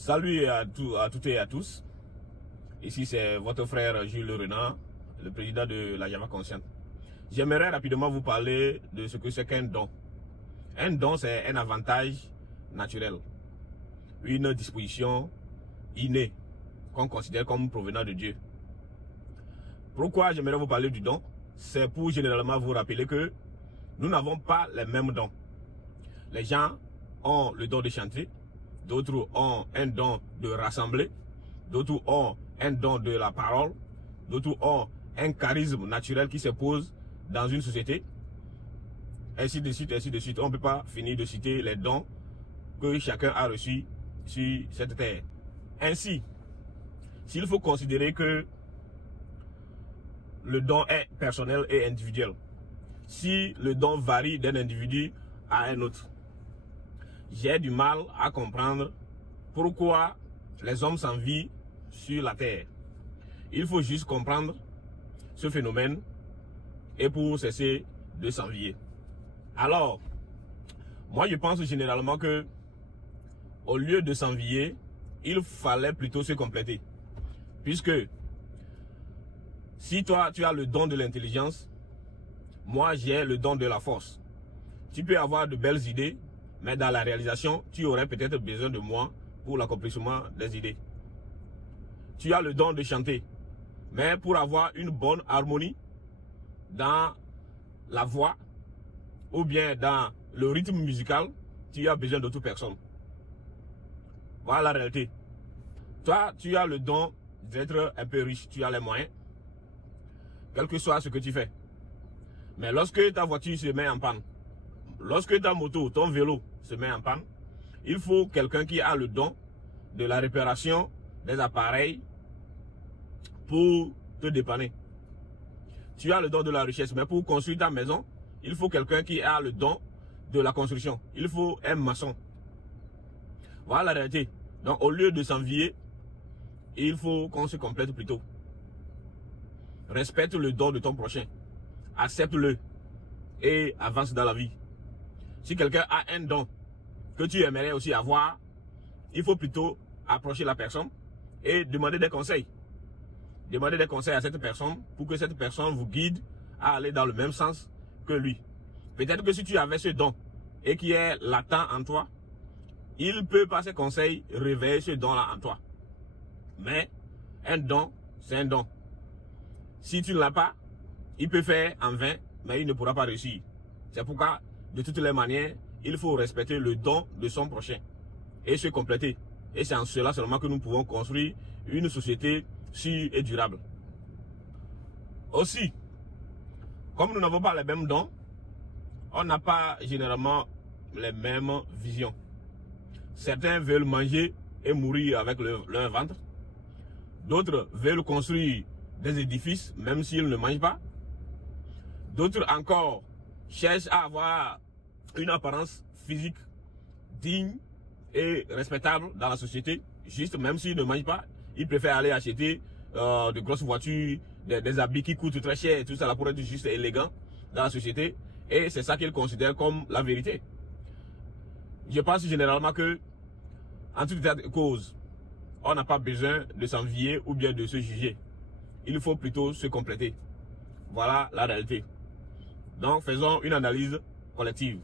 Salut à toutes et à tous. Ici c'est votre frère Jules Renard, le président de la Java Consciente. J'aimerais rapidement vous parler de ce que c'est qu'un don. Un don, c'est un avantage naturel, une disposition innée qu'on considère comme provenant de Dieu. Pourquoi j'aimerais vous parler du don? C'est pour généralement vous rappeler que nous n'avons pas les mêmes dons. Les gens ont le don de chanter, d'autres ont un don de rassembler, d'autres ont un don de la parole, d'autres ont un charisme naturel qui se pose dans une société, ainsi de suite, ainsi de suite. On ne peut pas finir de citer les dons que chacun a reçus sur cette terre. Ainsi, s'il faut considérer que le don est personnel et individuel, si le don varie d'un individu à un autre, j'ai du mal à comprendre pourquoi les hommes s'envient sur la terre. Il faut juste comprendre ce phénomène et pour cesser de s'envier. Alors, moi je pense généralement que au lieu de s'envier, il fallait plutôt se compléter. Puisque si toi tu as le don de l'intelligence, moi j'ai le don de la force. Tu peux avoir de belles idées, mais dans la réalisation, tu aurais peut-être besoin de moi pour l'accomplissement des idées. Tu as le don de chanter, mais pour avoir une bonne harmonie dans la voix ou bien dans le rythme musical, tu as besoin d'autres personnes. Voilà la réalité. Toi, tu as le don d'être un peu riche, tu as les moyens, quel que soit ce que tu fais. Mais lorsque ta voiture se met en panne, lorsque ta moto, ton vélo se met en panne, il faut quelqu'un qui a le don de la réparation des appareils pour te dépanner. Tu as le don de la richesse, mais pour construire ta maison, il faut quelqu'un qui a le don de la construction. Il faut un maçon. Voilà la réalité. Donc au lieu de s'envier, il faut qu'on se complète plutôt. Respecte le don de ton prochain. Accepte-le et avance dans la vie. Si quelqu'un a un don que tu aimerais aussi avoir, il faut plutôt approcher la personne et demander des conseils. Demander des conseils à cette personne pour que cette personne vous guide à aller dans le même sens que lui. Peut-être que si tu avais ce don et qui est latent en toi, il peut par ses conseils réveiller ce don-là en toi. Mais un don, c'est un don. Si tu ne l'as pas, il peut faire en vain, mais il ne pourra pas réussir. C'est pourquoi, de toutes les manières, il faut respecter le don de son prochain et se compléter. Et c'est en cela seulement que nous pouvons construire une société sûre et durable. Aussi, comme nous n'avons pas les mêmes dons, on n'a pas généralement les mêmes visions. Certains veulent manger et mourir avec leur ventre. D'autres veulent construire des édifices même s'ils ne mangent pas. D'autres encore cherchent à avoir une apparence physique digne et respectable dans la société, juste même s'ils ne mangent pas. Ils préfèrent aller acheter de grosses voitures, des habits qui coûtent très cher, tout ça là pour être juste élégant dans la société. Et c'est ça qu'ils considèrent comme la vérité. Je pense généralement que, en tout état de cause, on n'a pas besoin de s'envier ou bien de se juger. Il faut plutôt se compléter. Voilà la réalité. Donc faisons une analyse collective.